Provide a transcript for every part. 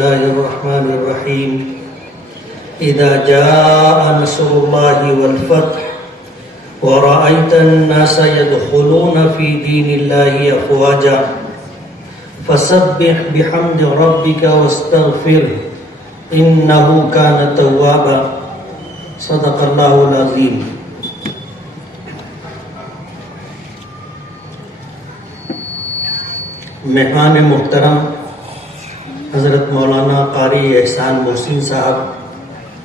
الله الرحمن الرحيم إذا جاء نصر الله والفتح ورأيت الناس يدخلون في دين الله أفواجا فسبح بحمد ربك واستغفره إنه كان توابا صدق الله العظيم. مہمان محترم حضرت مولانا قاری احسان محسن صاحب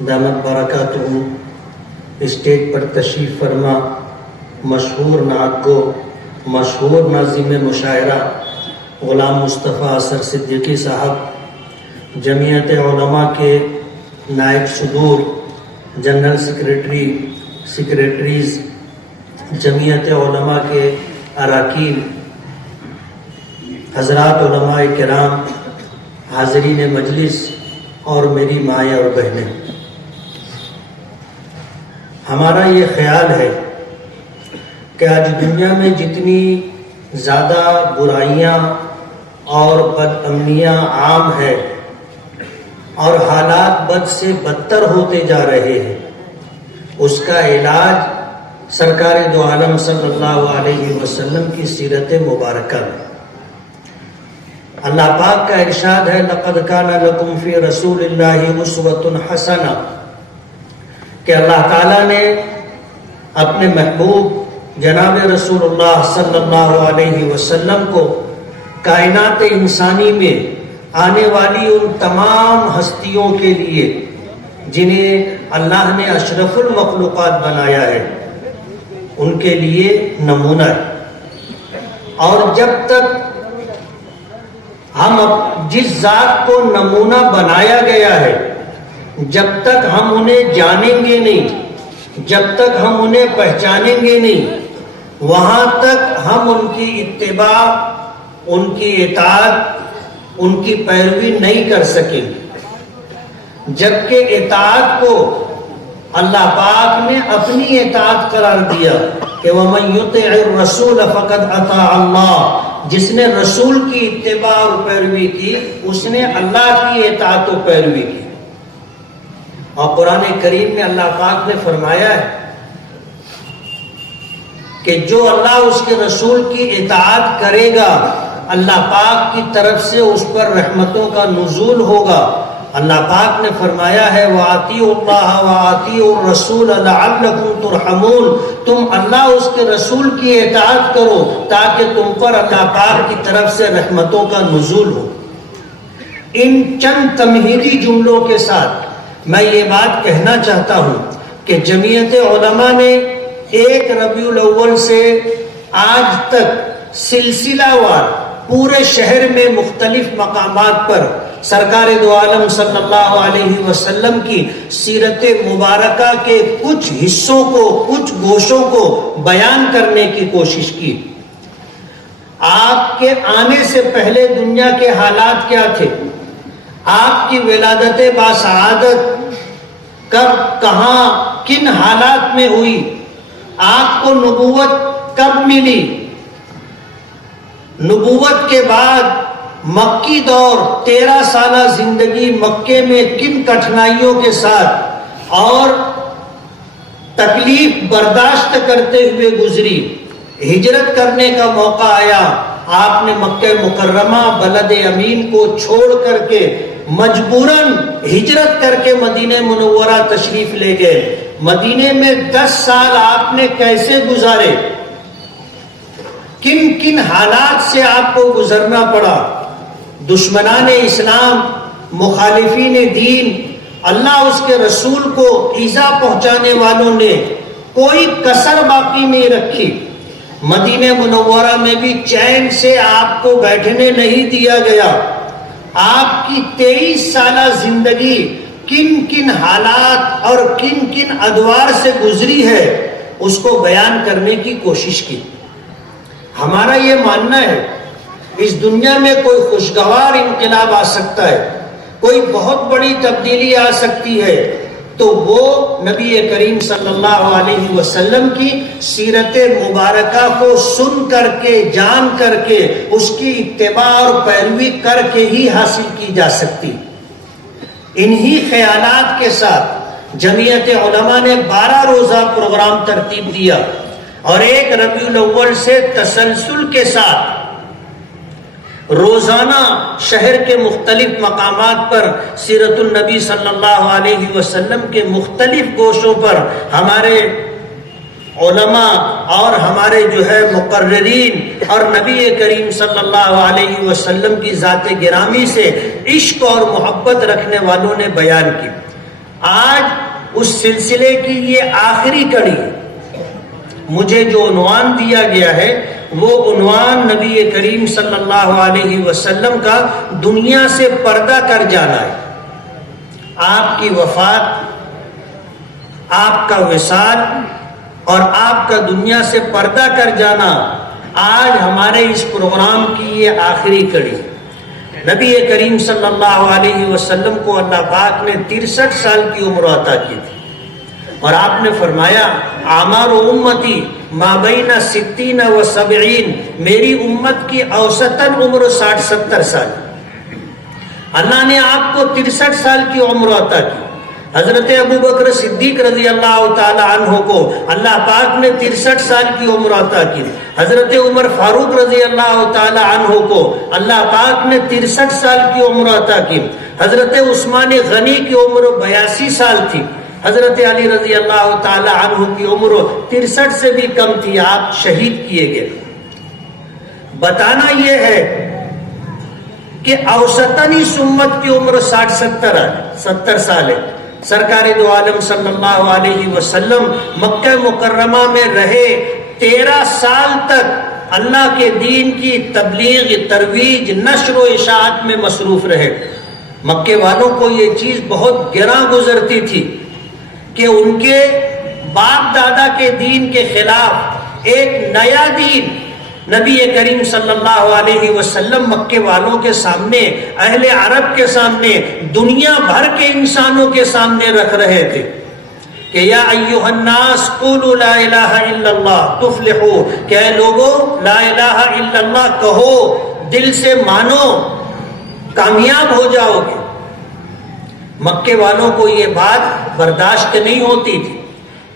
دامت برکاتہ اسٹیج پر تشریف فرما، مشہور نعت گو، مشہور ناظم مشاعرہ غلام مصطفیٰ اثر صدیقی صاحب، جمعیت علماء کے نائب صدور، جنرل سیکریٹریز، جمعیت علماء کے اراکین، حضرات علماء کرام، حاضرین مجلس اور میری مائیں اور بہنیں، ہمارا یہ خیال ہے کہ آج دنیا میں جتنی زیادہ برائیاں اور بد امنیاں عام ہے اور حالات بد سے بدتر ہوتے جا رہے ہیں، اس کا علاج سرکار دو عالم صلی اللہ علیہ وسلم کی سیرت مبارکہ میں۔ اللہ پاک کا ارشاد ہے لَقَدْ كَانَ لَكُمْ فِي رَسُولِ اللَّهِ أُسْوَةٌ حَسَنَةٌ، کہ اللہ تعالیٰ نے اپنے محبوب جناب رسول اللہ صلی اللہ علیہ وسلم کو کائنات انسانی میں آنے والی ان تمام ہستیوں کے لیے جنہیں اللہ نے اشرف المخلوقات بنایا ہے ان کے لیے نمونہ ہے۔ اور جب تک ہم جس ذات کو نمونہ بنایا گیا ہے، جب تک ہم انہیں جانیں گے نہیں، جب تک ہم انہیں پہچانیں گے نہیں، وہاں تک ہم ان کی اتباع، ان کی اطاعت، ان کی پیروی نہیں کر سکیں گے۔ جبکہ اطاعت کو اللہ پاک نے اپنی اطاعت قرار دیا کہ وَمَن يُطِعِ الرَّسُولَ فَقَدْ أَطَاعَ اللَّهَ، جس نے رسول کی اتباع اور پیروی کی اس نے اللہ کی اطاعت و پیروی کی۔ اور قرآن کریم میں اللہ پاک نے فرمایا ہے کہ جو اللہ اس کے رسول کی اطاعت کرے گا اللہ پاک کی طرف سے اس پر رحمتوں کا نزول ہوگا۔ اللہ پاک نے فرمایا ہے وَآتِيُوا اللَّهَ وَآتِيُوا الرَّسُولَ لَعَلَّكُمْ تُرْحَمُونَ، تم اللہ اس کے رسول کی اطاعت کرو تاکہ تم پر اللہ پاک کی طرف سے رحمتوں کا نزول ہو۔ ان چند تمہیدی جملوں کے ساتھ میں یہ بات کہنا چاہتا ہوں کہ جمعیت علماء نے 1 ربیع الاول سے آج تک سلسلہ وار پورے شہر میں مختلف مقامات پر سرکار دو عالم صلی اللہ علیہ وسلم کی سیرت مبارکہ کے کچھ حصوں کو، کچھ گوشوں کو بیان کرنے کی کوشش کی۔ آپ کے آنے سے پہلے دنیا کے حالات کیا تھے، آپ کی ولادت باسعادت کب، کہاں، کن حالات میں ہوئی، آپ کو نبوت کب ملی، نبوت کے بعد مکی دور 13 سالہ زندگی مکے میں کن کٹھنائیوں کے ساتھ اور تکلیف برداشت کرتے ہوئے گزری، ہجرت کرنے کا موقع آیا، آپ نے مکہ مکرمہ بلد امین کو چھوڑ کر کے مجبوراً ہجرت کر کے مدینہ منورہ تشریف لے گئے۔ مدینے میں 10 سال آپ نے کیسے گزارے، کن کن حالات سے آپ کو گزرنا پڑا، دشمنان اسلام، مخالفین دین، اللہ اس کے رسول کو ایذا پہنچانے والوں نے کوئی کسر باقی نہیں رکھی۔ مدینہ منورہ میں بھی چین سے آپ کو بیٹھنے نہیں دیا گیا۔ آپ کی 23 سالہ زندگی کن کن حالات اور کن کن ادوار سے گزری ہے اس کو بیان کرنے کی کوشش کی۔ ہمارا یہ ماننا ہے اس دنیا میں کوئی خوشگوار انقلاب آ سکتا ہے، کوئی بہت بڑی تبدیلی آ سکتی ہے تو وہ نبی کریم صلی اللہ علیہ وسلم کی سیرت مبارکہ کو سن کر کے، جان کر کے، اس کی اتباع اور پیروی کر کے ہی حاصل کی جا سکتی۔ انہی خیالات کے ساتھ جمعیت علماء نے 12 روزہ پروگرام ترتیب دیا اور 1 ربیع الاول سے تسلسل کے ساتھ روزانہ شہر کے مختلف مقامات پر سیرت النبی صلی اللہ علیہ وسلم کے مختلف گوشوں پر ہمارے علماء اور ہمارے مقررین اور نبی کریم صلی اللہ علیہ وسلم کی ذات گرامی سے عشق اور محبت رکھنے والوں نے بیان کی۔ آج اس سلسلے کی یہ آخری کڑی مجھے جو عنوان دیا گیا ہے وہ عنوان نبی کریم صلی اللہ علیہ وسلم کا دنیا سے پردہ کر جانا ہے۔ آپ کی وفات، آپ کا وصال اور آپ کا دنیا سے پردہ کر جانا آج ہمارے اس پروگرام کی یہ آخری کڑی۔ نبی کریم صلی اللہ علیہ وسلم کو اللہ پاک نے 63 سال کی عمر عطا کی تھی اور آپ نے فرمایا اعمار امتی ما بین 60 و 70، میری امت کی اوسطاً عمر 60-70 سال۔ اللہ نے آپ کو 63 سال کی عمر عطا کی۔ حضرت ابو بکر صدیق رضی اللہ تعالی عنہ کو اللہ پاک نے 63 سال کی عمر عطا کی۔ حضرت عمر فاروق رضی اللہ تعالی عنہ کو اللہ پاک نے 63 سال کی عمر عطا کی۔ حضرت عثمان غنی کی عمر 82 سال تھی۔ حضرت علی رضی اللہ تعالی عنہ کی عمر 63 سے بھی کم تھی، آپ شہید کیے گئے۔ بتانا یہ ہے کہ اوسطاً اس امت کی عمر 60-70 سال ہے۔ سرکار دو عالم صلی اللہ علیہ وسلم مکہ مکرمہ میں رہے، 13 سال تک اللہ کے دین کی تبلیغ، ترویج، نشر و اشاعت میں مصروف رہے۔ مکے والوں کو یہ چیز بہت گراں گزرتی تھی کہ ان کے باپ دادا کے دین کے خلاف ایک نیا دین نبی کریم صلی اللہ علیہ وسلم مکے والوں کے سامنے، اہل عرب کے سامنے، دنیا بھر کے انسانوں کے سامنے رکھ رہے تھے کہ یا ایھا الناس قولوا لا الہ الا اللہ تفلحوا، کہ اے لوگو لا الہ الا اللہ کہو، دل سے مانو، کامیاب ہو جاؤ گے۔ مکے والوں کو یہ بات برداشت نہیں ہوتی تھی۔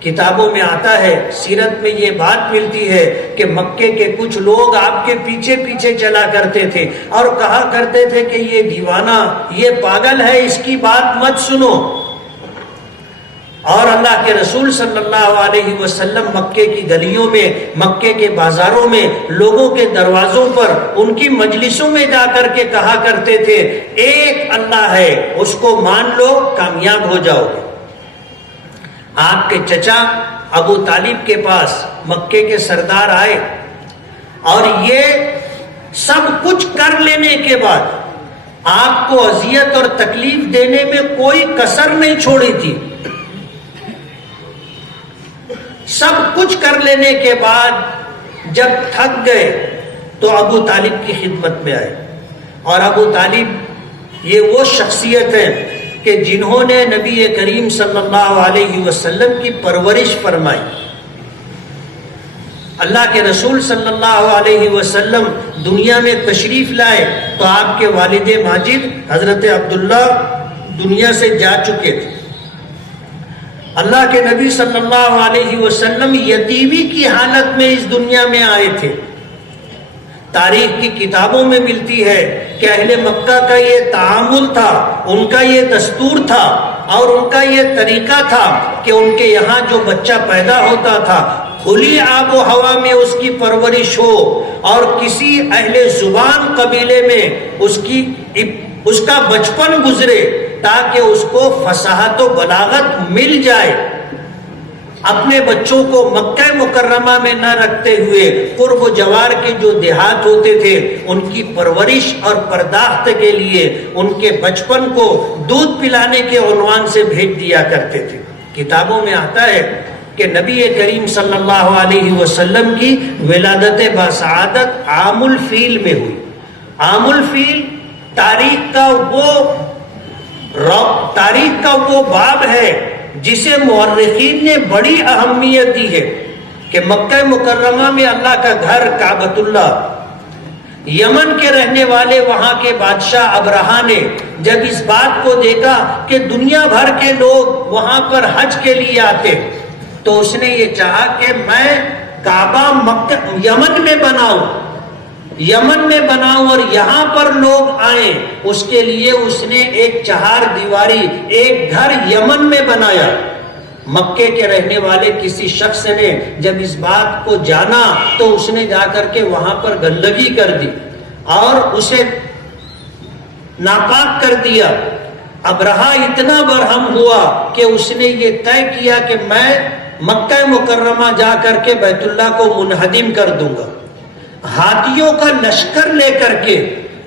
کتابوں میں آتا ہے، سیرت میں یہ بات ملتی ہے کہ مکے کے کچھ لوگ آپ کے پیچھے پیچھے چلا کرتے تھے اور کہا کرتے تھے کہ یہ دیوانہ، یہ پاگل ہے، اس کی بات مت سنو۔ اور اللہ کے رسول صلی اللہ علیہ وسلم مکے کی گلیوں میں، مکے کے بازاروں میں، لوگوں کے دروازوں پر، ان کی مجلسوں میں جا کر کے کہا کرتے تھے ایک اللہ ہے، اس کو مان لو، کامیاب ہو جاؤ گے۔ آپ کے چچا ابو طالب کے پاس مکے کے سردار آئے اور یہ سب کچھ کر لینے کے بعد آپ کو اذیت اور تکلیف دینے میں کوئی کسر نہیں چھوڑی تھی۔ سب کچھ کر لینے کے بعد جب تھک گئے تو ابو طالب کی خدمت میں آئے، اور ابو طالب یہ وہ شخصیت ہے کہ جنہوں نے نبی کریم صلی اللہ علیہ وسلم کی پرورش فرمائی۔ اللہ کے رسول صلی اللہ علیہ وسلم دنیا میں تشریف لائے تو آپ کے والد ماجد حضرت عبداللہ دنیا سے جا چکے تھے۔ اللہ کے نبی صلی اللہ علیہ وسلم یتیمی کی حالت میں اس دنیا میں آئے تھے۔ تاریخ کی کتابوں میں ملتی ہے کہ اہل مکہ کا یہ تعامل تھا، ان کا یہ دستور تھا اور ان کا یہ طریقہ تھا کہ ان کے یہاں جو بچہ پیدا ہوتا تھا کھلی آب و ہوا میں اس کی پرورش ہو، اور کسی اہل زبان قبیلے میں اس کا بچپن گزرے تاکہ اس کو فصاحت و بلاغت مل جائے۔ اپنے بچوں کو مکہ مکرمہ میں نہ رکھتے ہوئے قرب و جوار کے جو دیہات ہوتے تھے ان کی پرورش اور پرداخت کے لیے ان کے بچپن کو دودھ پلانے کے عنوان سے بھیج دیا کرتے تھے۔ کتابوں میں آتا ہے کہ نبی کریم صلی اللہ علیہ وسلم کی ولادت باسعادت عام الفیل میں ہوئی۔ عام الفیل تاریخ کا وہ باب ہے جسے مورخین نے بڑی اہمیت دی ہے کہ مکہ مکرمہ میں اللہ کا گھر کعبۃ اللہ، یمن کے رہنے والے وہاں کے بادشاہ ابرہا نے جب اس بات کو دیکھا کہ دنیا بھر کے لوگ وہاں پر حج کے لیے آتے، تو اس نے یہ چاہا کہ میں کعبہ مکہ یمن میں بناؤں اور یہاں پر لوگ آئیں۔ اس کے لیے اس نے ایک چہار دیواری ایک گھر یمن میں بنایا۔ مکے کے رہنے والے کسی شخص نے جب اس بات کو جانا تو اس نے جا کر کے وہاں پر گندگی کر دی اور اسے ناپاک کر دیا۔ ابرہا اتنا برہم ہوا کہ اس نے یہ طے کیا کہ میں مکہ مکرمہ جا کر کے بیت اللہ کو منہدم کر دوں گا۔ ہاتھیوں کا لشکر لے کر کے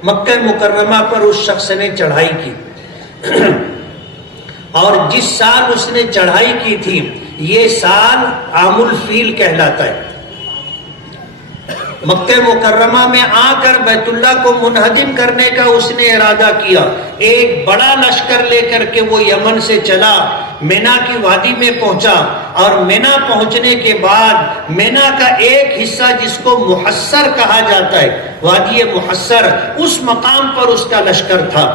مکہ مکرمہ پر اس شخص نے چڑھائی کی، اور جس سال اس نے چڑھائی کی تھی یہ سال عام الفیل کہلاتا ہے۔ مکہ مکرمہ میں آ کر بیت اللہ کو منہدم کرنے کا اس نے ارادہ کیا۔ ایک بڑا لشکر لے کر کے وہ یمن سے چلا، مینا کی وادی میں پہنچا، اور مینا پہنچنے کے بعد مینا کا ایک حصہ جس کو محصر کہا جاتا ہے، وادی محصر، اس مقام پر اس کا لشکر تھا۔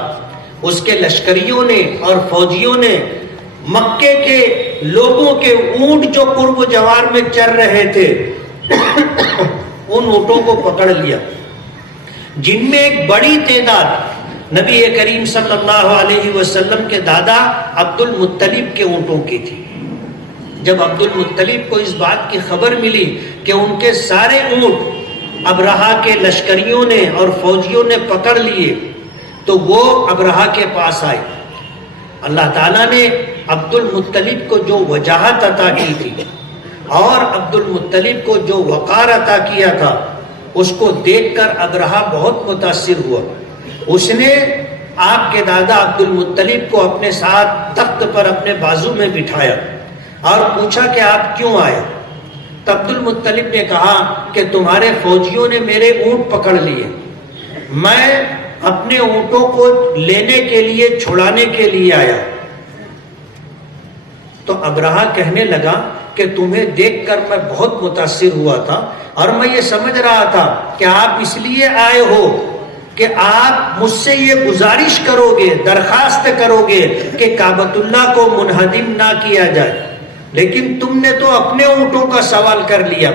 اس کے لشکریوں نے اور فوجیوں نے مکے کے لوگوں کے اونٹ جو قرب و جوار میں چر رہے تھے ان اونٹوں کو پکڑ لیا، جن میں ایک بڑی تعداد نبی کریم صلی اللہ علیہ وسلم کے دادا عبد المطلب کے اونٹوں کی تھی۔ جب عبد المطلب کو اس بات کی خبر ملی کہ ان کے سارے اونٹ ابرہا کے لشکریوں نے اور فوجیوں نے پکڑ لیے، تو وہ ابرہا کے پاس آئے۔ اللہ تعالیٰ نے عبد المطلب کو جو وجاہت عطا کی تھی اور عبد المطلب کو جو وقار عطا کیا تھا، اس کو دیکھ کر ابرہا بہت متاثر ہوا۔ اس نے آپ کے دادا عبد المطلب کو اپنے ساتھ تخت پر اپنے بازو میں بٹھایا اور پوچھا کہ آپ کیوں آئے؟ تو عبد المطلب نے کہا کہ تمہارے فوجیوں نے میرے اونٹ پکڑ لیے، میں اپنے اونٹوں کو لینے کے لیے چھڑانے کے لیے آیا۔ تو ابرہا کہنے لگا کہ تمہیں دیکھ کر میں بہت متاثر ہوا تھا، اور میں یہ سمجھ رہا تھا کہ آپ اس لیے آئے ہو کہ آپ مجھ سے یہ گزارش کرو گے، درخواست کرو گے کہ کعبۃ اللہ کو منہدم نہ کیا جائے، لیکن تم نے تو اپنے اونٹوں کا سوال کر لیا۔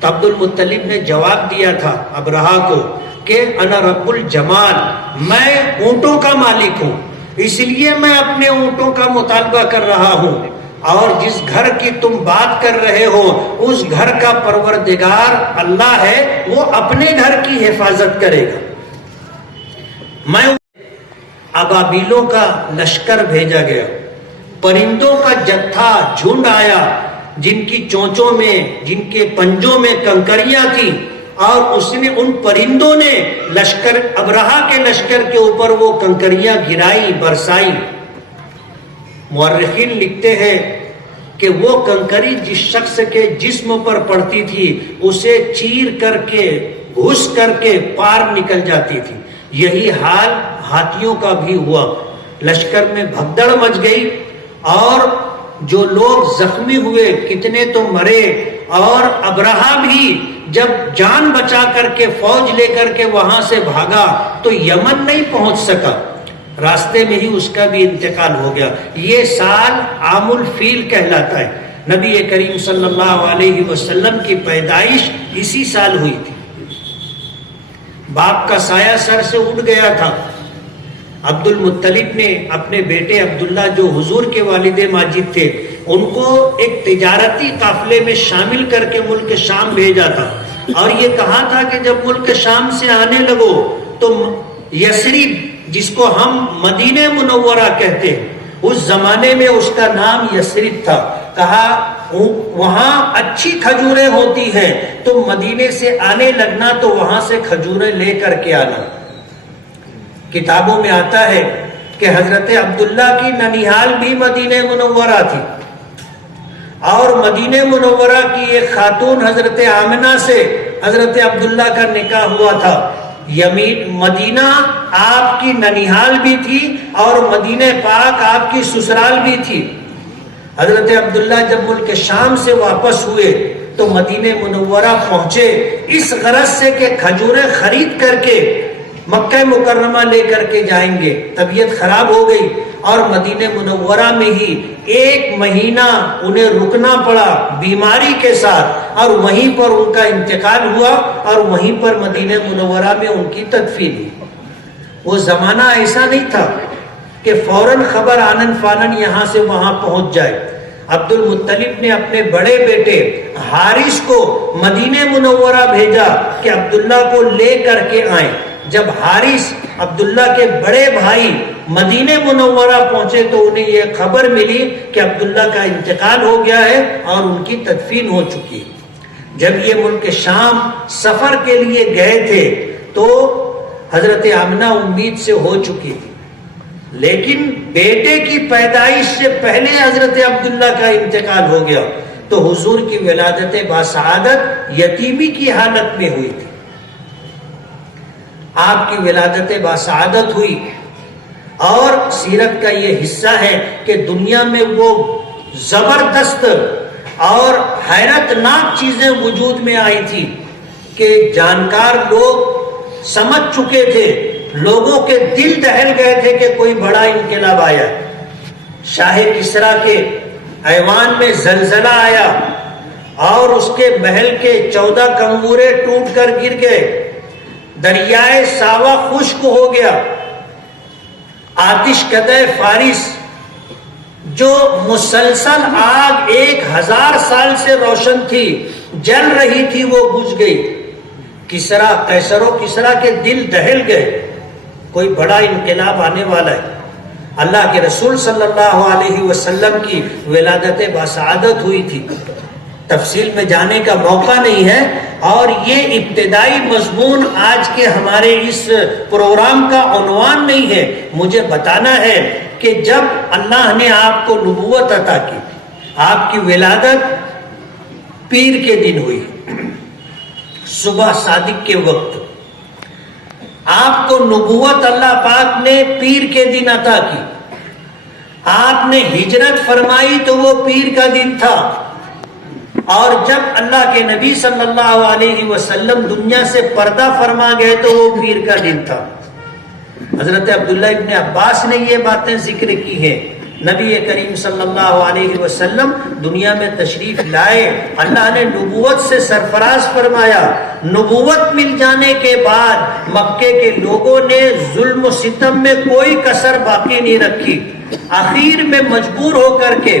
تو عبد المطلب نے جواب دیا تھا ابرہا کو کہ انا رب الجمال، میں اونٹوں کا مالک ہوں، اس لیے میں اپنے اونٹوں کا مطالبہ کر رہا ہوں، اور جس گھر کی تم بات کر رہے ہو اس گھر کا پروردگار اللہ ہے، وہ اپنے گھر کی حفاظت کرے گا۔ میں ابابیلوں کا لشکر بھیجا گیا، پرندوں کا جتھا جھنڈ آیا، جن کی چونچوں میں، جن کے پنجوں میں کنکریاں تھیں، اور اس نے ان پرندوں نے لشکر ابرہا کے لشکر کے اوپر وہ کنکریاں گرائی، برسائی۔ مورخین لکھتے ہیں کہ وہ کنکری جس شخص کے جسم پر پڑتی تھی اسے چیر کر کے، گھس کر کے پار نکل جاتی تھی۔ یہی حال ہاتھیوں کا بھی ہوا، لشکر میں بھگدڑ مچ گئی، اور جو لوگ زخمی ہوئے کتنے تو مرے، اور ابرہا بھی جب جان بچا کر کے فوج لے کر کے وہاں سے بھاگا تو یمن نہیں پہنچ سکا، راستے میں ہی اس کا بھی انتقال ہو گیا۔ یہ سال عام الفیل کہلاتا ہے۔ نبی کریم صلی اللہ علیہ وسلم کی پیدائش اسی سال ہوئی تھی۔ باپ کا سایہ سر سے اٹھ گیا تھا۔ عبد المطلب نے اپنے بیٹے عبداللہ جو حضور کے والد ماجد تھے ان کو ایک تجارتی قافلے میں شامل کر کے ملک شام بھیجا تھا، اور یہ کہا تھا کہ جب ملک شام سے آنے لگو تو یثرب، جس کو ہم مدینہ منورہ کہتے ہیں، اس زمانے میں اس کا نام یثرب تھا، کہا وہاں اچھی کھجوریں ہوتی ہیں، تو مدینے سے آنے لگنا تو وہاں سے کھجوریں لے کر کے آنا۔ کتابوں میں آتا ہے کہ حضرت عبداللہ کی ننیحال بھی مدینہ منورہ تھی، اور مدینہ منورہ کی ایک خاتون حضرت آمنہ سے حضرت عبداللہ کا نکاح ہوا تھا۔ مدینہ آپ کی ننیحال بھی تھی اور مدینہ پاک آپ کی سسرال بھی تھی۔ حضرت عبداللہ جب ملک شام سے واپس ہوئے تو مدینہ منورہ پہنچے اس غرض سے کہ کھجوریں خرید کر کے مکہ مکرمہ لے کر کے جائیں گے. طبیعت خراب ہو گئی اور مدینہ منورہ میں ہی 1 مہینہ انہیں رکنا پڑا بیماری کے ساتھ، اور وہیں پر ان کا انتقال ہوا اور وہیں پر مدینہ منورہ میں ان کی تدفین ہوئی. وہ زمانہ ایسا نہیں تھا کہ فوراً خبر آنن فانن یہاں سے وہاں پہنچ جائے. عبد المطلب نے اپنے بڑے بیٹے حارث کو مدینہ منورہ بھیجا کہ عبداللہ کو لے کر کے آئیں. جب حارث عبداللہ کے بڑے بھائی مدینہ منورہ پہنچے تو انہیں یہ خبر ملی کہ عبداللہ کا انتقال ہو گیا ہے اور ان کی تدفین ہو چکی ہے. جب یہ ملک شام سفر کے لیے گئے تھے تو حضرت آمنہ امید سے ہو چکی تھی، لیکن بیٹے کی پیدائش سے پہلے حضرت عبداللہ کا انتقال ہو گیا تو حضور کی ولادت باسعادت یتیمی کی حالت میں ہوئی تھی. آپ کی ولادت باسعادت ہوئی اور سیرت کا یہ حصہ ہے کہ دنیا میں وہ زبردست اور حیرت ناک چیزیں وجود میں آئی تھی کہ جانکار لوگ سمجھ چکے تھے، لوگوں کے دل دہل گئے تھے کہ کوئی بڑا انقلاب آیا. شاہ کسریٰ کے ایوان میں زلزلہ آیا اور اس کے محل کے 14 کنگورے ٹوٹ کر گر گئے. دریائے ساوا خشک ہو گیا. آتش کدہ فارس جو مسلسل آگ 1000 سال سے روشن تھی، جل رہی تھی، وہ بجھ گئی. کسریٰ، قیصر و کسریٰ کے دل دہل گئے، کوئی بڑا انقلاب آنے والا ہے. اللہ کے رسول صلی اللہ علیہ وسلم کی ولادت باسعادت ہوئی تھی. تفصیل میں جانے کا موقع نہیں ہے اور یہ ابتدائی مضمون آج کے ہمارے اس پروگرام کا عنوان نہیں ہے. مجھے بتانا ہے کہ جب اللہ نے آپ کو نبوت عطا کی، آپ کی ولادت پیر کے دن ہوئی، صبح صادق کے وقت آپ کو نبوت اللہ پاک نے پیر کے دن عطا کی. آپ نے ہجرت فرمائی تو وہ پیر کا دن تھا، اور جب اللہ کے نبی صلی اللہ علیہ وسلم دنیا سے پردہ فرما گئے تو وہ پیر کا دن تھا. حضرت عبداللہ ابن عباس نے یہ باتیں ذکر کی ہیں. نبی کریم صلی اللہ علیہ وسلم دنیا میں تشریف لائے، اللہ نے نبوت سے سرفراز فرمایا. نبوت مل جانے کے بعد مکے کے لوگوں نے ظلم و ستم میں کوئی کسر باقی نہیں رکھی. آخر میں مجبور ہو کر کے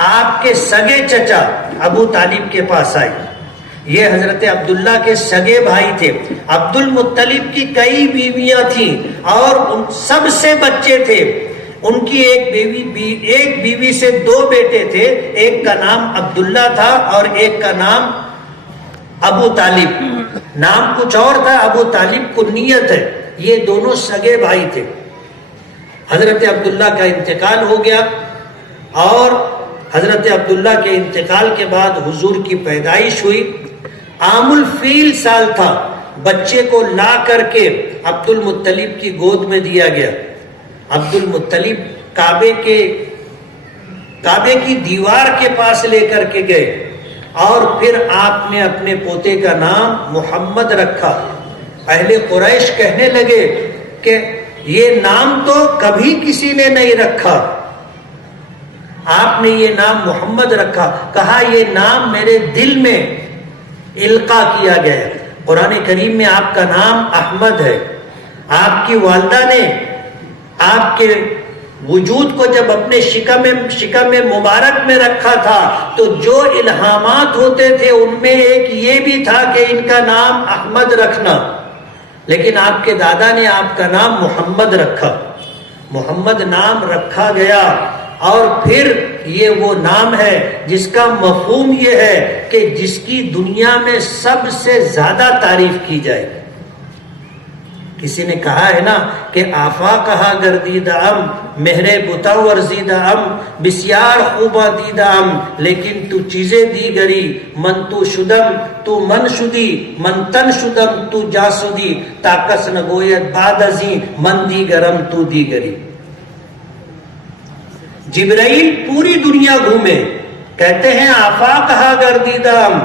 آپ کے سگے چچا ابو طالب کے پاس آئے. یہ حضرت عبداللہ کے سگے بھائی تھے. عبد المطلب کی کئی بیویاں تھیں اور ان سب سے بچے تھے. ان کی ایک بیوی سے 2 بیٹے تھے، ایک کا نام عبداللہ تھا اور ایک کا نام ابو طالب. نام کچھ اور تھا، ابو طالب کنیت ہے. یہ دونوں سگے بھائی تھے. حضرت عبداللہ کا انتقال ہو گیا اور حضرت عبداللہ کے انتقال کے بعد حضور کی پیدائش ہوئی. عام الفیل سال تھا. بچے کو لا کر کے عبد المطلب کی گود میں دیا گیا. عبد المطلب کعبے کی دیوار کے پاس لے کر کے گئے اور پھر آپ نے اپنے پوتے کا نام محمد رکھا. اہل قریش کہنے لگے کہ یہ نام تو کبھی کسی نے نہیں رکھا، آپ نے یہ نام محمد رکھا. کہا یہ نام میرے دل میں القاء کیا گیا ہے. قرآن کریم میں آپ کا نام احمد ہے. آپ کی والدہ نے آپ کے وجود کو جب اپنے شکم مبارک میں رکھا تھا تو جو الہامات ہوتے تھے ان میں ایک یہ بھی تھا کہ ان کا نام احمد رکھنا، لیکن آپ کے دادا نے آپ کا نام محمد رکھا. محمد نام رکھا گیا اور پھر یہ وہ نام ہے جس کا مفہوم یہ ہے کہ جس کی دنیا میں سب سے زیادہ تعریف کی جائے. کسی نے کہا ہے نا کہ آفا کہا گردیدہ ام مہرے بتا ورزیدہ ام بسیار خوبہ دیدہ ام لیکن تو چیزیں دی گری من تو شدم تو من شدی من تن شدم تو جا سدی تاکس نگویت بعد ازیں من دی گرم تو دی گری. جبرائیل پوری دنیا گھومے، کہتے ہیں آفا کہا گردیدہ ام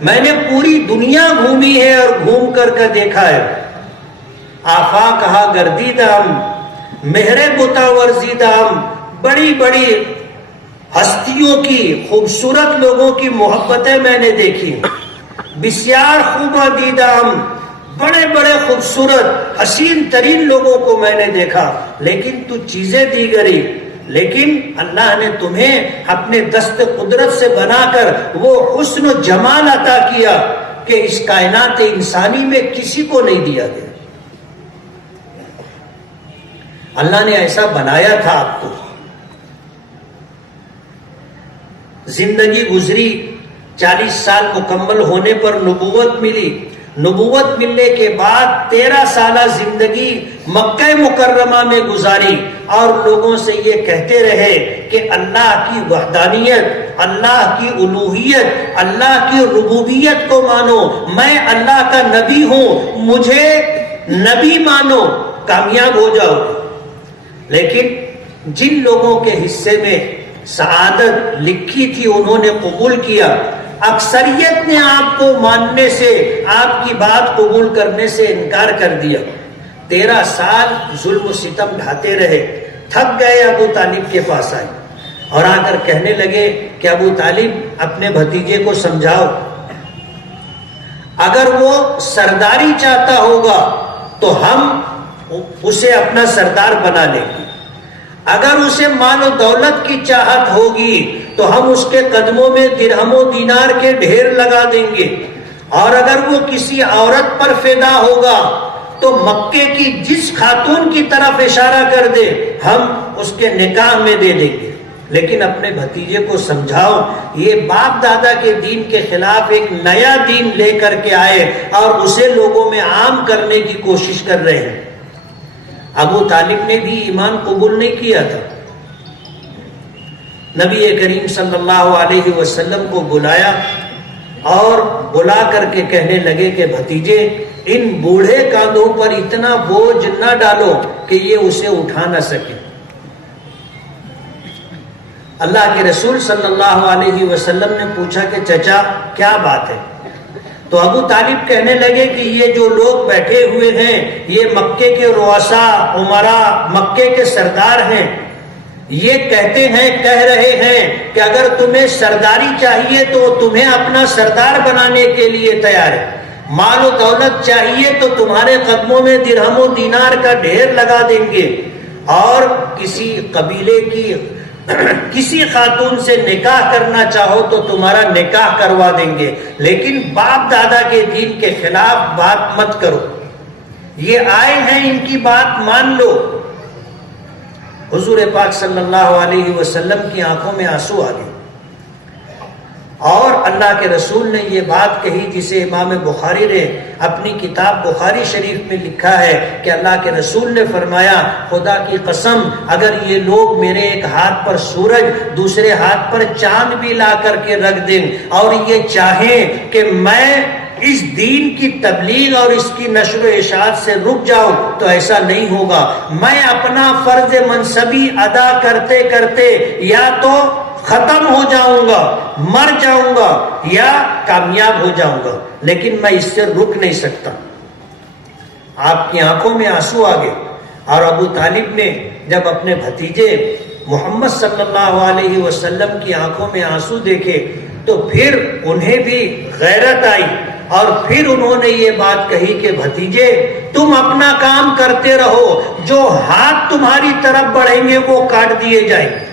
میں نے پوری دنیا گھومی ہے اور گھوم کر کے دیکھا ہے، آفاق کہا گردیدم، مہر بتا ورزیدم، بڑی بڑی ہستیوں کی، خوبصورت لوگوں کی محبتیں میں نے دیکھی، بسیار خوبہ دیدم، بڑے بڑے خوبصورت حسین ترین لوگوں کو میں نے دیکھا، لیکن تو چیزیں دیگری، لیکن اللہ نے تمہیں اپنے دست قدرت سے بنا کر وہ حسن و جمال عطا کیا کہ اس کائنات انسانی میں کسی کو نہیں دیا گیا۔ اللہ نے ایسا بنایا تھا آپ کو۔ زندگی گزری، 40 سال مکمل ہونے پر نبوت ملی، نبوت ملنے کے بعد 13 سالہ زندگی مکہ مکرمہ میں گزاری اور لوگوں سے یہ کہتے رہے کہ اللہ کی وحدانیت، اللہ کی الوہیت، اللہ کی ربوبیت کو مانو، میں اللہ کا نبی ہوں، مجھے نبی مانو، کامیاب ہو جاؤ۔ لیکن جن لوگوں کے حصے میں سعادت لکھی تھی انہوں نے قبول کیا، اکثریت نے آپ کو ماننے سے، آپ کی بات قبول کرنے سے انکار کر دیا۔ 13 سال ظلم و ستم ڈھاتے رہے، تھک گئے، ابو طالب کے پاس آئے اور آ کر کہنے لگے کہ ابو طالب اپنے بھتیجے کو سمجھاؤ، اگر وہ سرداری چاہتا ہوگا تو ہم اسے اپنا سردار بنا لیں گے، اگر اسے مال و دولت کی چاہت ہوگی تو ہم اس کے قدموں میں درہم و دینار کے ڈھیر لگا دیں گے، اور اگر وہ کسی عورت پر فدا ہوگا تو مکے کی جس خاتون کی طرف اشارہ کر دے ہم اس کے نکاح میں دے دیں گے۔ لیکن اپنے بھتیجے کو سمجھاؤ، یہ باپ دادا کے دین کے خلاف ایک نیا دین لے کر کے آئے اور اسے لوگوں میں عام کرنے کی کوشش کر رہے ہیں۔ ابو طالب نے بھی ایمان قبول نہیں کیا تھا۔ نبی کریم صلی اللہ علیہ وسلم کو بلایا اور بلا کر کے کہنے لگے کہ بھتیجے، ان بوڑھے کاندھوں پر اتنا بوجھ نہ ڈالو کہ یہ اسے اٹھا نہ سکے۔ اللہ کے رسول صلی اللہ علیہ وسلم نے پوچھا کہ چچا کیا بات ہے؟ تو ابو طالب کہنے لگے کہ یہ جو لوگ بیٹھے ہوئے ہیں یہ مکے کے رؤساء، امراء، مکے کے سردار ہیں، یہ کہہ رہے ہیں کہ اگر تمہیں سرداری چاہیے تو تمہیں اپنا سردار بنانے کے لیے تیار ہے، مال و دولت چاہیے تو تمہارے قدموں میں درہم و دینار کا ڈھیر لگا دیں گے، اور کسی قبیلے کی کسی خاتون سے نکاح کرنا چاہو تو تمہارا نکاح کروا دیں گے، لیکن باپ دادا کے دین کے خلاف بات مت کرو، یہ آئے ہیں ان کی بات مان لو۔ حضور پاک صلی اللہ علیہ وسلم کی آنکھوں میں آنسو آ گئے اور اللہ کے رسول نے یہ بات کہی جسے امام بخاری نے اپنی کتاب بخاری شریف میں لکھا ہے کہ اللہ کے رسول نے فرمایا، خدا کی قسم اگر یہ لوگ میرے ایک ہاتھ پر سورج دوسرے ہاتھ پر چاند بھی لا کر کے رکھ دیں اور یہ چاہیں کہ میں اس دین کی تبلیغ اور اس کی نشر و اشاعت سے رک جاؤں تو ایسا نہیں ہوگا، میں اپنا فرض منصبی ادا کرتے کرتے یا تو ختم ہو جاؤں گا، مر جاؤں گا، یا کامیاب ہو جاؤں گا، لیکن میں اس سے رک نہیں سکتا۔ آپ کی آنکھوں میں آنسو آ گئے اور ابو طالب نے جب اپنے بھتیجے محمد صلی اللہ علیہ وسلم کی آنکھوں میں آنسو دیکھے تو پھر انہیں بھی غیرت آئی اور پھر انہوں نے یہ بات کہی کہ بھتیجے تم اپنا کام کرتے رہو، جو ہاتھ تمہاری طرف بڑھیں گے وہ کاٹ دیے جائیں گے،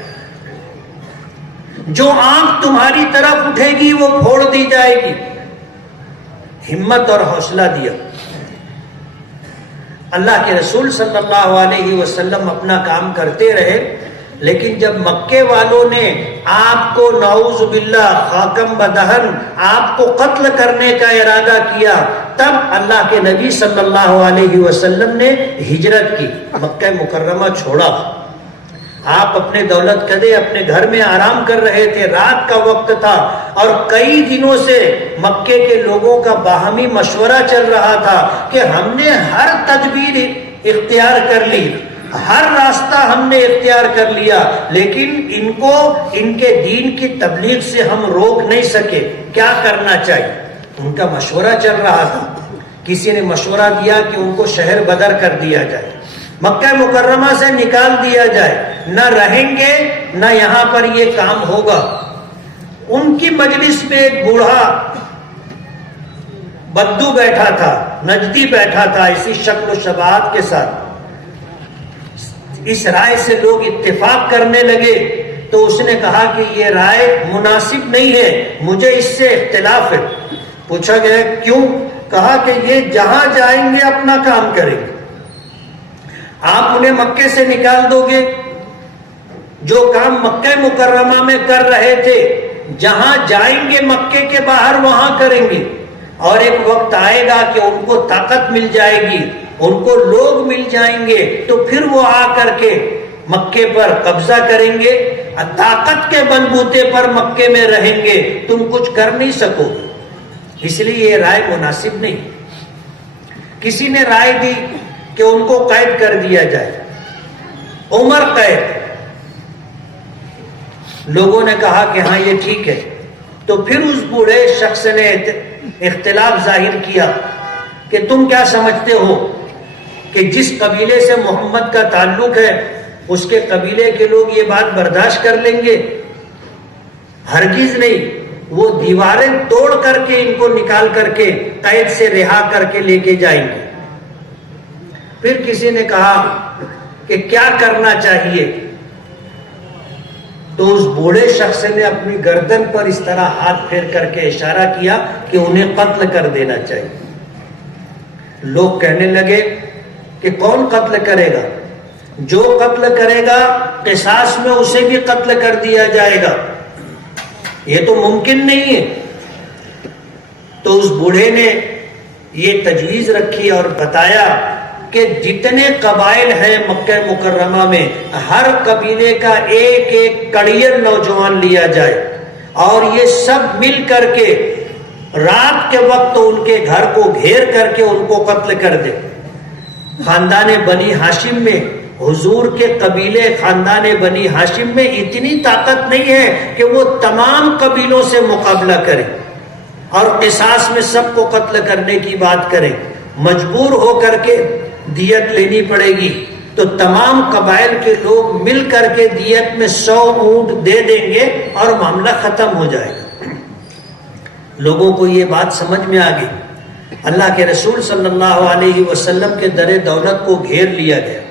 جو آنکھ تمہاری طرف اٹھے گی وہ پھوڑ دی جائے گی۔ ہمت اور حوصلہ دیا۔ اللہ کے رسول صلی اللہ علیہ وسلم اپنا کام کرتے رہے، لیکن جب مکے والوں نے آپ کو نعوذ باللہ خاکم بدہن آپ کو قتل کرنے کا ارادہ کیا، تب اللہ کے نبی صلی اللہ علیہ وسلم نے ہجرت کی، مکہ مکرمہ چھوڑا۔ آپ اپنے دولت قدے اپنے گھر میں آرام کر رہے تھے، رات کا وقت تھا اور کئی دنوں سے مکے کے لوگوں کا باہمی مشورہ چل رہا تھا کہ ہم نے ہر تدبیر اختیار کر لی، ہر راستہ ہم نے اختیار کر لیا، لیکن ان کو ان کے دین کی تبلیغ سے ہم روک نہیں سکے، کیا کرنا چاہیے؟ ان کا مشورہ چل رہا تھا. کسی نے مشورہ دیا کہ ان کو شہر بدر کر دیا جائے, مکہ مکرمہ سے نکال دیا جائے, نہ رہیں گے نہ یہاں پر یہ کام ہوگا. ان کی مجلس میں ایک بوڑھا بدو بیٹھا تھا, نجدی بیٹھا تھا, اسی شکل و شباہت کے ساتھ. اس رائے سے لوگ اتفاق کرنے لگے تو اس نے کہا کہ یہ رائے مناسب نہیں ہے, مجھے اس سے اختلاف ہے. پوچھا گیا کیوں؟ کہا کہ یہ جہاں جائیں گے اپنا کام کریں گے, آپ انہیں مکے سے نکال دو گے, جو کام مکہ مکرمہ میں کر رہے تھے جہاں جائیں گے مکے کے باہر وہاں کریں گے, اور ایک وقت آئے گا کہ ان کو طاقت مل جائے گی, ان کو لوگ مل جائیں گے, تو پھر وہ آ کر کے مکے پر قبضہ کریں گے, طاقت کے بلبوتے پر مکے میں رہیں گے, تم کچھ کر نہیں سکو. اس لیے یہ رائے مناسب نہیں. کسی نے رائے دی کہ ان کو قید کر دیا جائے, عمر قید. لوگوں نے کہا کہ ہاں یہ ٹھیک ہے. تو پھر اس بوڑھے شخص نے اختلاف ظاہر کیا کہ تم کیا سمجھتے ہو کہ جس قبیلے سے محمد کا تعلق ہے اس کے قبیلے کے لوگ یہ بات برداشت کر لیں گے؟ ہرگز نہیں. وہ دیواریں توڑ کر کے ان کو نکال کر کے قید سے رہا کر کے لے کے جائیں گے. پھر کسی نے کہا کہ کیا کرنا چاہیے؟ تو اس بوڑھے شخص نے اپنی گردن پر اس طرح ہاتھ پھیر کر کے اشارہ کیا کہ انہیں قتل کر دینا چاہیے. لوگ کہنے لگے کہ کون قتل کرے گا؟ جو قتل کرے گا قصاص میں اسے بھی قتل کر دیا جائے گا, یہ تو ممکن نہیں ہے. تو اس بوڑھے نے یہ تجویز رکھی اور بتایا کہ جتنے قبائل ہیں مکہ مکرمہ میں, ہر قبیلے کا ایک ایک کڑیل نوجوان لیا جائے اور یہ سب مل کر کے رات کے وقت ان کے گھر کو گھیر کر کے ان کو قتل کر دے. خاندان بنی ہاشم میں, حضور کے قبیلے خاندان بنی ہاشم میں اتنی طاقت نہیں ہے کہ وہ تمام قبیلوں سے مقابلہ کرے اور قصاص میں سب کو قتل کرنے کی بات کرے. مجبور ہو کر کے دیت لینی پڑے گی, تو تمام قبائل کے لوگ مل کر کے دیت میں 100 اونٹ دے دیں گے اور معاملہ ختم ہو جائے گا. لوگوں کو یہ بات سمجھ میں آ گئی. اللہ کے رسول صلی اللہ علیہ وسلم کے در دولت کو گھیر لیا گیا.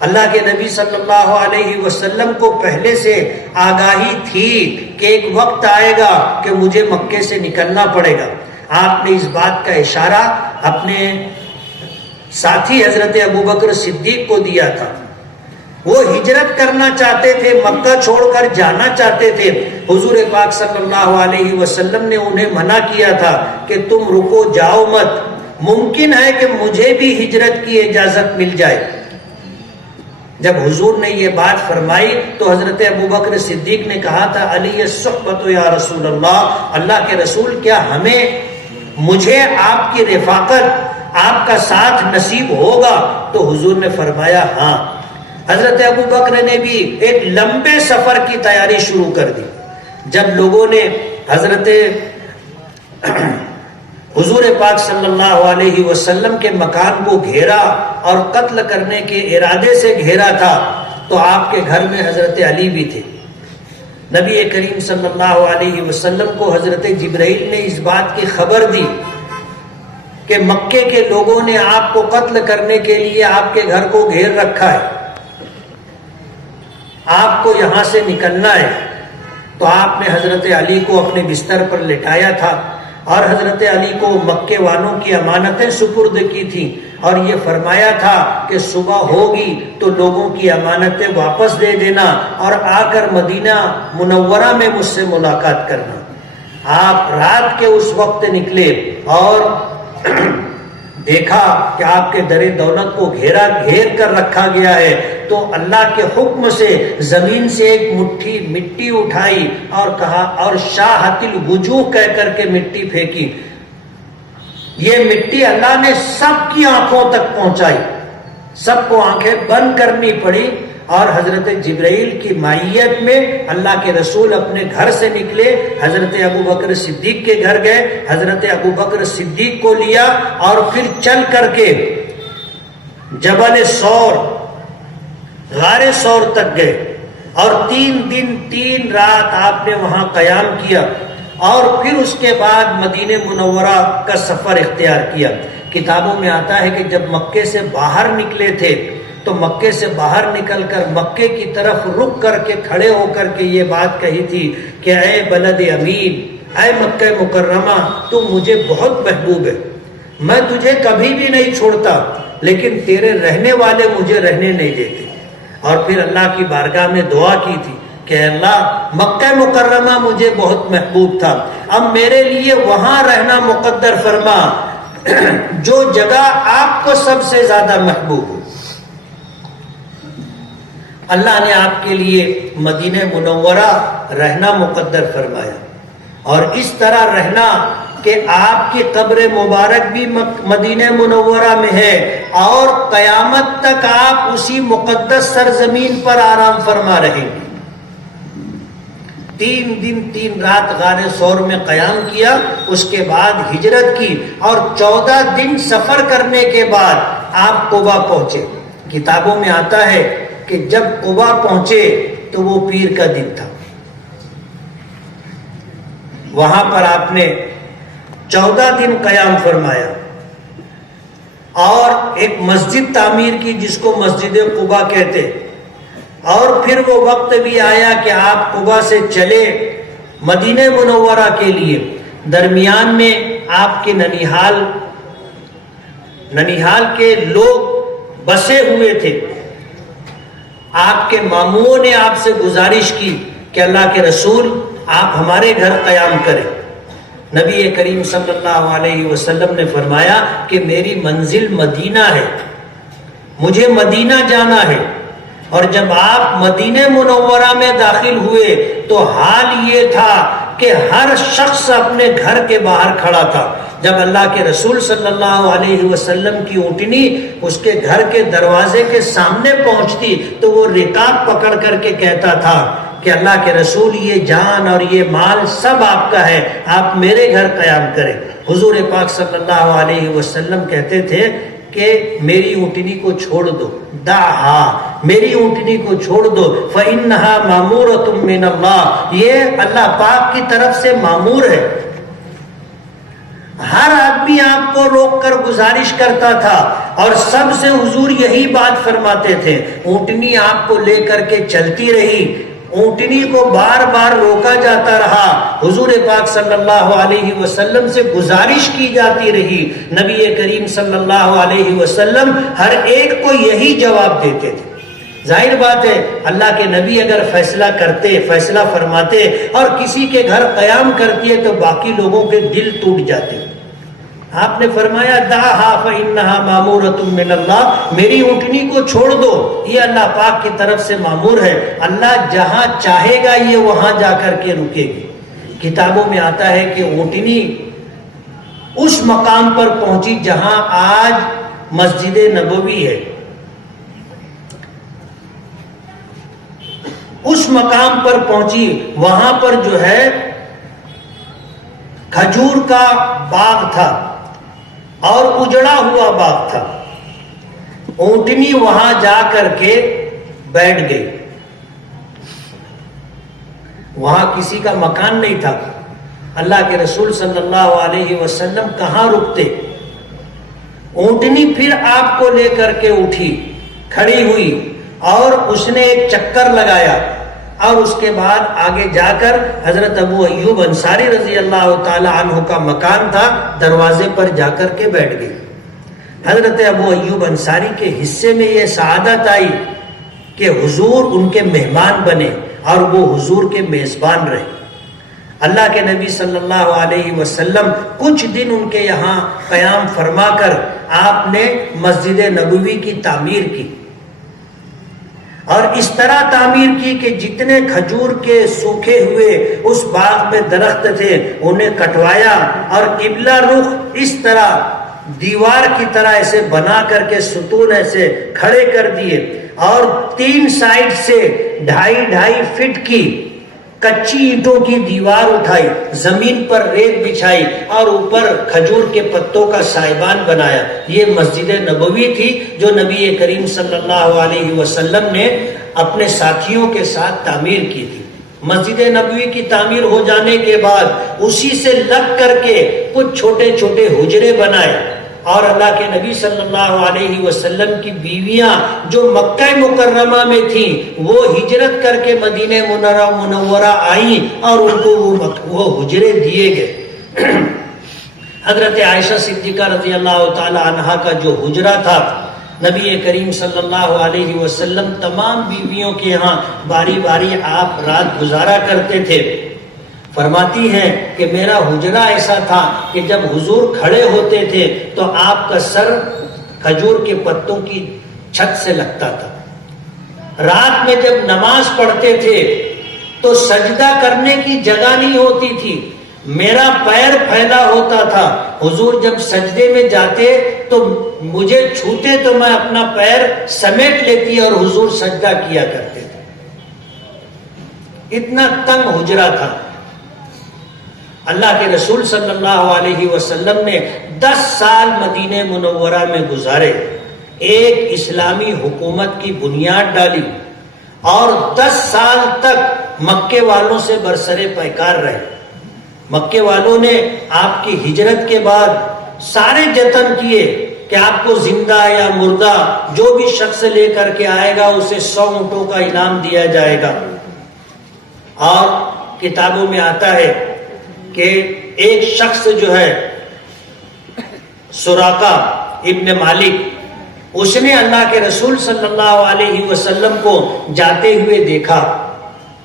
اللہ کے نبی صلی اللہ علیہ وسلم کو پہلے سے آگاہی تھی کہ ایک وقت آئے گا کہ مجھے مکے سے نکلنا پڑے گا. آپ نے اس بات کا اشارہ اپنے ساتھی حضرت ابوبکر صدیق کو دیا تھا. وہ ہجرت کرنا چاہتے تھے, مکہ چھوڑ کر جانا چاہتے تھے. حضور پاک صلی اللہ علیہ وسلم نے انہیں منع کیا تھا کہ تم رکو, جاؤ مت, ممکن ہے کہ مجھے بھی ہجرت کی اجازت مل جائے. جب حضور نے یہ بات فرمائی تو حضرت ابوبکر صدیق نے کہا تھا علی الصحبۃ یا رسول اللہ, اللہ کے رسول کیا مجھے آپ کی رفاقت, آپ کا ساتھ نصیب ہوگا؟ تو حضور نے فرمایا ہاں. حضرت ابوبکر نے بھی ایک لمبے سفر کی تیاری شروع کر دی. جب لوگوں نے حضرت حضور پاک صلی اللہ علیہ وسلم کے مکان کو گھیرا اور قتل کرنے کے ارادے سے گھیرا تھا, تو آپ کے گھر میں حضرت علی بھی تھے. نبی کریم صلی اللہ علیہ وسلم کو حضرت جبرائیل نے اس بات کی خبر دی کہ مکے کے لوگوں نے آپ کو قتل کرنے کے لیے آپ کے گھر کو گھیر رکھا ہے, آپ کو یہاں سے نکلنا ہے. تو آپ نے حضرت علی کو اپنے بستر پر لٹایا تھا اور حضرت علی کو مکے والوں کی امانتیں سپرد کی تھیں, اور یہ فرمایا تھا کہ صبح ہوگی تو لوگوں کی امانتیں واپس دے دینا اور آ کر مدینہ منورہ میں مجھ سے ملاقات کرنا. آپ رات کے اس وقت نکلے اور دیکھا کہ آپ کے در دولت کو گھیر کر رکھا گیا ہے, تو اللہ کے حکم سے زمین سے ایک مٹھی مٹی اٹھائی اور کہا, اور شاہت الوجوہ کہہ کر کے مٹی پھینکی. یہ مٹی اللہ نے سب کی آنکھوں تک پہنچائی, سب کو آنکھیں بند کرنی پڑی اور حضرت جبرائیل کی معیت میں اللہ کے رسول اپنے گھر سے نکلے، حضرت ابو بکر صدیق کے گھر گئے، حضرت ابو بکر صدیق کو لیا اور پھر چل کر کے جبل سور، غار سور تک گئے اور 3 دن 3 رات آپ نے وہاں قیام کیا، اور پھر اس کے بعد مدینہ منورہ کا سفر اختیار کیا۔ کتابوں میں آتا ہے کہ جب مکے سے باہر نکلے تھے تو مکے سے باہر نکل کر مکے کی طرف رک کر کے کھڑے ہو کر کے یہ بات کہی تھی کہ اے بلد امین، اے مکہ مکرمہ، تو مجھے بہت محبوب ہے، میں تجھے کبھی بھی نہیں چھوڑتا، لیکن تیرے رہنے والے مجھے رہنے نہیں دیتے۔ اور پھر اللہ کی بارگاہ میں دعا کی تھی کہ اللہ، مکہ مکرمہ مجھے بہت محبوب تھا، اب میرے لیے وہاں رہنا مقدر فرما جو جگہ آپ کو سب سے زیادہ محبوب ہو۔ اللہ نے آپ کے لیے مدینہ منورہ رہنا مقدر فرمایا، اور اس طرح رہنا کہ آپ کی قبر مبارک بھی مدینہ منورہ میں ہے، اور قیامت تک آپ اسی مقدس سرزمین پر آرام فرما رہیں گے۔ 3 دن 3 رات غار سور میں قیام کیا، اس کے بعد ہجرت کی، اور 14 دن سفر کرنے کے بعد آپ قبا پہنچے۔ کتابوں میں آتا ہے کہ جب قبا پہنچے تو وہ پیر کا دن تھا، وہاں پر آپ نے 14 دن قیام فرمایا، اور ایک مسجد تعمیر کی جس کو مسجد قبا کہتے، اور پھر وہ وقت بھی آیا کہ آپ قبا سے چلے مدینہ منورہ کے لیے۔ درمیان میں آپ کے ننیحال کے لوگ بسے ہوئے تھے۔ آپ کے ماموں نے آپ سے گزارش کی کہ اللہ کے رسول، آپ ہمارے گھر قیام کریں۔ نبی کریم صلی اللہ علیہ وسلم نے فرمایا کہ میری منزل مدینہ ہے، مجھے مدینہ جانا ہے۔ اور جب آپ مدینہ منورہ میں داخل ہوئے تو حال یہ تھا کہ ہر شخص اپنے گھر کے باہر کھڑا تھا۔ جب اللہ کے رسول صلی اللہ علیہ وسلم کی اونٹنی اس کے گھر کے دروازے کے سامنے پہنچتی تو وہ رکاب پکڑ کر کے کہتا تھا کہ اللہ کے رسول، یہ جان اور یہ مال سب آپ کا ہے، آپ میرے گھر قیام کریں۔ حضور پاک صلی اللہ علیہ وسلم کہتے تھے کہ میری اونٹنی کو چھوڑ دو، دعہا، میری اونٹنی کو چھوڑ دو، فإنہا مامورۃ من اللہ، یہ اللہ پاک کی طرف سے مامور ہے۔ ہر آدمی آپ کو روک کر گزارش کرتا تھا، اور سب سے حضور یہی بات فرماتے تھے۔ اونٹنی آپ کو لے کر کے چلتی رہی، اونٹنی کو بار بار روکا جاتا رہا، حضور پاک صلی اللہ علیہ وسلم سے گزارش کی جاتی رہی۔ نبی کریم صلی اللہ علیہ وسلم ہر ایک کو یہی جواب دیتے تھے۔ ظاہر بات ہے، اللہ کے نبی اگر فیصلہ کرتے، فیصلہ فرماتے اور کسی کے گھر قیام کرتی ہے تو باقی لوگوں کے دل ٹوٹ جاتے۔ آپ نے فرمایا دعہا فإنہا مامورۃ من اللہ، میری اونٹنی کو چھوڑ دو، یہ اللہ پاک کی طرف سے مامور ہے، اللہ جہاں چاہے گا یہ وہاں جا کر کے رکے گی۔ کتابوں میں آتا ہے کہ اونٹنی اس مقام پر پہنچی جہاں آج مسجد نبوی ہے، اس مقام پر پہنچی، وہاں پر جو ہے کھجور کا باغ تھا اور اجڑا ہوا باغ تھا۔ اونٹنی وہاں جا کر کے بیٹھ گئی، وہاں کسی کا مکان نہیں تھا۔ اللہ کے رسول صلی اللہ علیہ وسلم کہاں رکتے؟ اونٹنی پھر آپ کو لے کر کے اٹھی، کھڑی ہوئی، اور اس نے ایک چکر لگایا، اور اس کے بعد آگے جا کر حضرت ابو ایوب انصاری رضی اللہ تعالی عنہ کا مکان تھا، دروازے پر جا کر کے بیٹھ گئی۔ حضرت ابو ایوب انصاری کے حصے میں یہ سعادت آئی کہ حضور ان کے مہمان بنے اور وہ حضور کے میزبان رہے۔ اللہ کے نبی صلی اللہ علیہ وسلم کچھ دن ان کے یہاں قیام فرما کر آپ نے مسجد نبوی کی تعمیر کی، اور اس طرح تعمیر کی کہ جتنے کھجور کے سوکھے ہوئے اس باغ میں درخت تھے انہیں کٹوایا، اور قبلہ رخ اس طرح دیوار کی طرح ایسے بنا کر کے ستون ایسے کھڑے کر دیے، اور 3 سائڈ سے 2.5 فٹ کی کچی اینٹوں کی دیوار اٹھائی، زمین پر ریت بچھائی اور اوپر کھجور کے پتوں کا سائبان بنایا۔ یہ مسجد نبوی تھی جو نبی کریم صلی اللہ علیہ وسلم نے اپنے ساتھیوں کے ساتھ تعمیر کی تھی۔ مسجد نبوی کی تعمیر ہو جانے کے بعد اسی سے لگ کر کے کچھ چھوٹے چھوٹے حجرے بنائے، اور اللہ کے نبی صلی اللہ علیہ وسلم کی بیویاں جو مکہ مکرمہ میں تھیں وہ ہجرت کر کے مدینہ منورہ آئیں اور ان کو وہ حجرے دیے گئے۔ حضرت عائشہ صدیقہ رضی اللہ تعالی عنہا کا جو حجرہ تھا، نبی کریم صلی اللہ علیہ وسلم تمام بیویوں کے ہاں باری باری آپ رات گزارا کرتے تھے۔ فرماتی ہیں کہ میرا حجرہ ایسا تھا کہ جب حضور کھڑے ہوتے تھے تو آپ کا سر کھجور کے پتوں کی چھت سے لگتا تھا۔ رات میں جب نماز پڑھتے تھے تو سجدہ کرنے کی جگہ نہیں ہوتی تھی، میرا پیر پھیلا ہوتا تھا۔ حضور جب سجدے میں جاتے تو مجھے چھوتے تو میں اپنا پیر سمیٹ لیتی اور حضور سجدہ کیا کرتے تھے۔ اتنا تنگ حجرہ تھا۔ اللہ کے رسول صلی اللہ علیہ وسلم نے 10 سال مدینہ منورہ میں گزارے، ایک اسلامی حکومت کی بنیاد ڈالی، اور 10 سال تک مکے والوں سے برسر پیکار رہے۔ مکے والوں نے آپ کی ہجرت کے بعد سارے جتن کیے کہ آپ کو زندہ یا مردہ جو بھی شخص لے کر کے آئے گا اسے 100 اونٹوں کا انعام دیا جائے گا۔ اور کتابوں میں آتا ہے کہ ایک شخص جو ہے سراقہ ابن مالک، اس نے اللہ کے رسول صلی اللہ علیہ وسلم کو جاتے ہوئے دیکھا،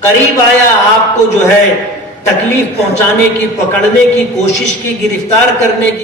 قریب آیا، آپ کو جو ہے تکلیف پہنچانے کی، پکڑنے کی کوشش کی، گرفتار کرنے کی